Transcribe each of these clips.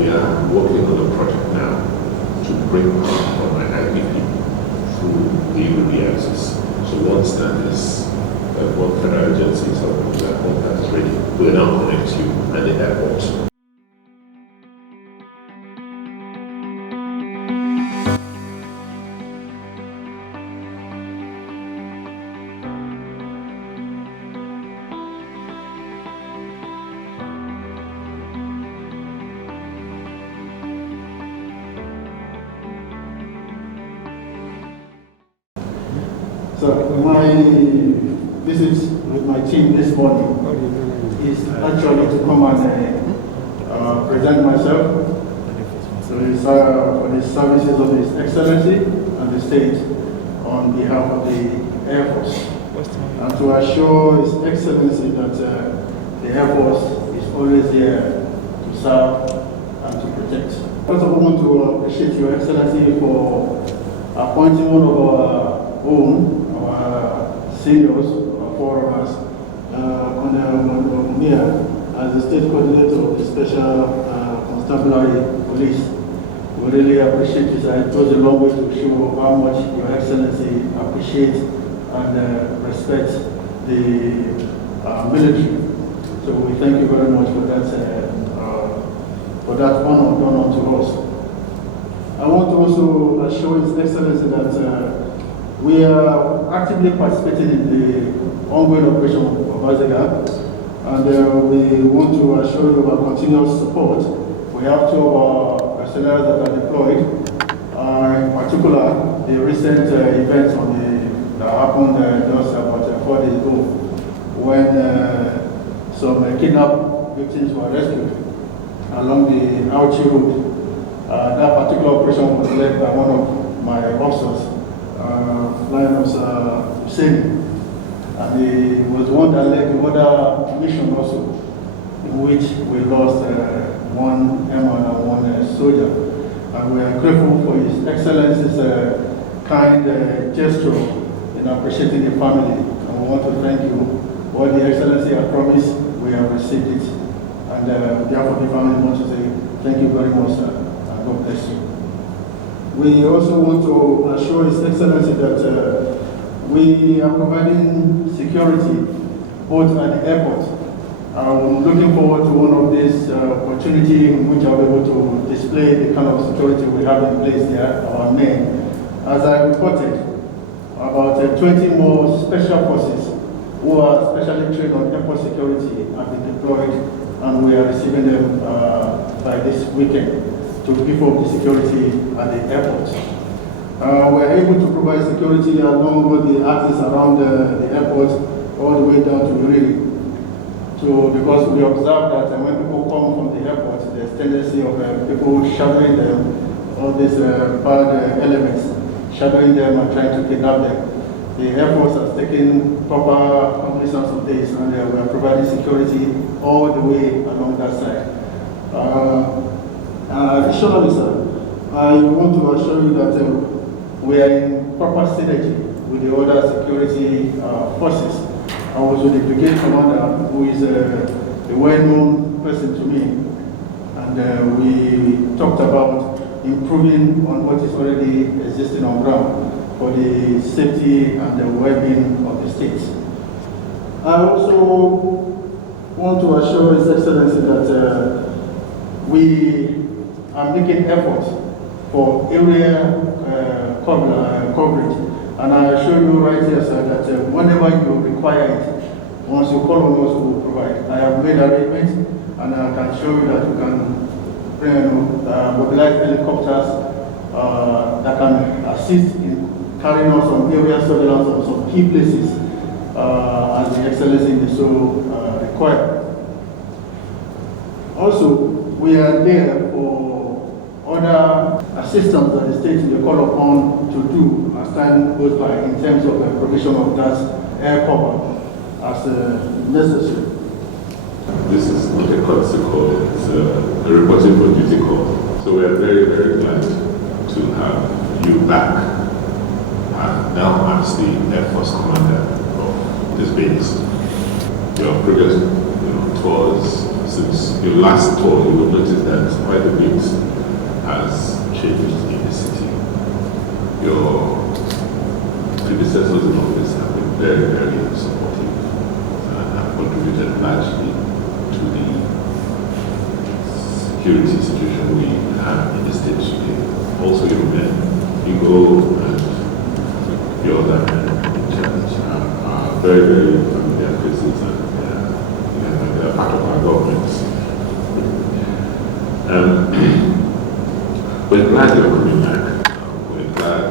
we are working on a project now to bring power from my IPP through the Ruby axis. So once that is, one federal agency is up, that is ready, we'll now connect you at the airport. So my visit with my team this morning is actually to come and present myself for the services of His Excellency and the state on behalf of the Air Force, and to assure His Excellency that the Air Force is always here to serve and to protect. First of all, I want to appreciate Your Excellency for appointing one of our own seniors, four of us, on here as the state coordinator of the Special Constabulary Police. We really appreciate it. It goes a long way to show how much Your Excellency appreciates and respects the military. So we thank you very much for that honor done unto us. I want to also assure His Excellency that we are actively participating in the ongoing operation of Obaseki, and we want to assure you of our continuous support. We have two of our personnel that are deployed, in particular the recent events that happened just about 4 days ago when some kidnapped victims were rescued along the Auchi road. That particular operation was led by one of my officers, Lioness Obaseki, and he was the one that led the other mission also, in which we lost one airman and one soldier. And we are grateful for His Excellency's kind gesture in appreciating the family. And we want to thank you. What the Excellency has promised, we have received it. And on behalf of the family, I want to say thank you very much, sir, and God bless you. We also want to assure His Excellency that we are providing security both at the airport. I'm looking forward to one of these opportunities in which I'll be able to display the kind of security we have in place there, our men. As I reported, about 20 more special forces who are specially trained on airport security have been deployed, and we are receiving them by this weekend to beef up the security at the airport. We are able to provide security along with the axis around the airport all the way down to Uri. So, because we observe that when people come from the airport, there's tendency of people shadowing them, all these bad elements, shadowing them and trying to kidnap them. The Air Force has taken proper cognizance of this, and we are providing security all the way along that side. Additionally, sir, I want to assure you that we are in proper synergy with the other security forces. I was with the brigade commander, who is a well-known person to me, and we talked about improving on what is already existing on ground for the safety and the well-being of the state. I also want to assure His Excellency that we are making efforts for area coverage. And I assure you right here, sir, that whenever you require it, once you call on us, we will provide. I have made arrangements, and I can show you that we can mobilize helicopters that can assist in carrying out some area surveillance of some key places as the Excellency in the so required. Also, we are there for other assistance that the state will call upon to do as time goes by in terms of the provision of that air cover as necessary. This is not a courtesy call, it's a reporting for duty call. So we are very, very glad to have you back now as the Air Force Commander of this base. Your previous tours since your last tour, you will notice that quite a bit has changed in the city. Your predecessors in office have been very, very supportive and have contributed largely to the security situation we have in the state today. Also, your men, Igo and your other men in charge are very, very familiar faces and they are part of our government. We're glad you're coming back. We're glad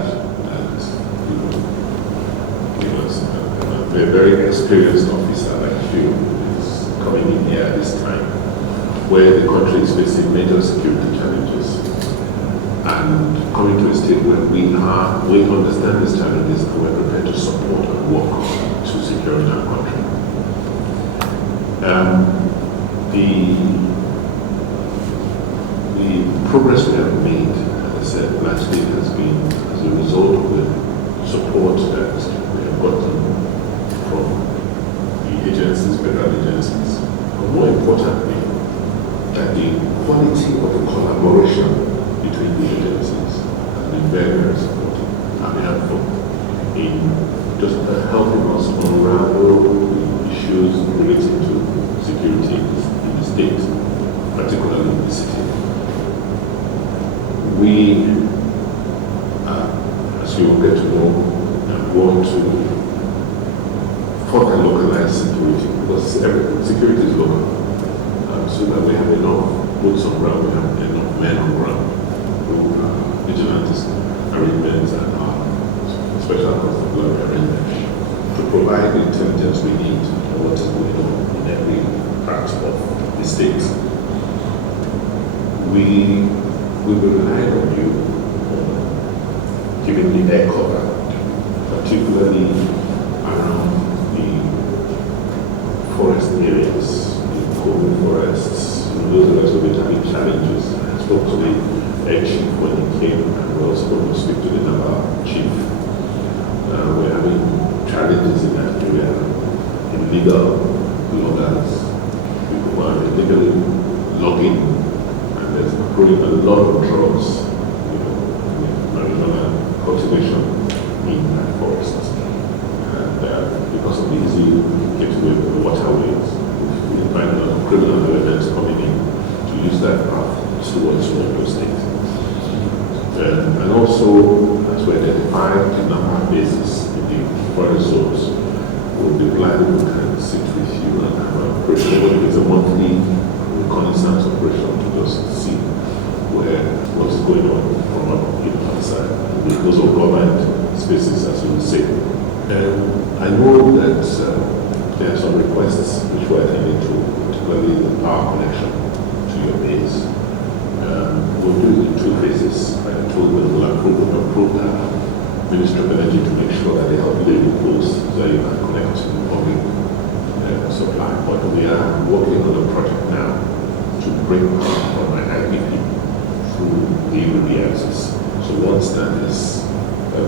that a very experienced officer like you is coming in here at this time, where the country is facing major security challenges, and coming to a state where we understand these challenges and we're prepared to support and work to securing our country. The progress we have made, as I said, largely has been as a result of the support that we have gotten from the agencies, federal agencies, but more importantly, that the quality of the collaboration between the agencies has been very, very supportive and helpful in just helping us unravel the issues relating to security in the state, particularly in the city. We, as you will get to know, want to further localize security, because security is local. So that we have enough boots on ground, we have enough men on ground, through vigilance arrangements and special constabulary arrangements to provide the intelligence we need on what is going on in every part of the state. We will rely on you on giving the air cover, particularly around the forest areas, the coal forests. Those of us who have been having challenges. I spoke to the air chief when he came, and we also going to speak to the Naval chief. We're having challenges in that area, illegal loggers, people who are illegally logging, and there's growing a lot of drugs, marijuana cultivation in that forest. And because of the easy getaway with the waterways, we find a lot of criminal elements coming in to use that path towards Ondo State. And also, as we identify kidnapping bases in the forest zones, we'll be glad we can sit with you and have an operation, whether it's a monthly reconnaissance operation to just see what's going on from the other side, with those of government spaces, as you would say. I know that there are some requests which we're attending to, particularly the power connection to your base. We'll do it in two phases. I told them we'll approve the Ministry of Energy to make sure that they help lay the poles so that you can connect to the public supply. But we are working on a project now to bring power from my IPP through the UAB axis. So once that is,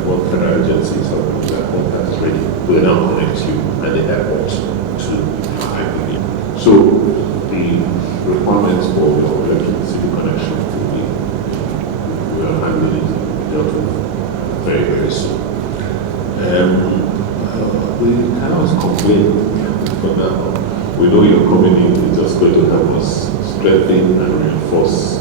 what federal agencies have put that on, that is ready, we'll now connect you and the airport to IPP. So the requirements for your electricity connection we are handling it dealt with very, very soon. We cannot complain for now. We know you're coming in, it's just going to help us strengthen and reinforce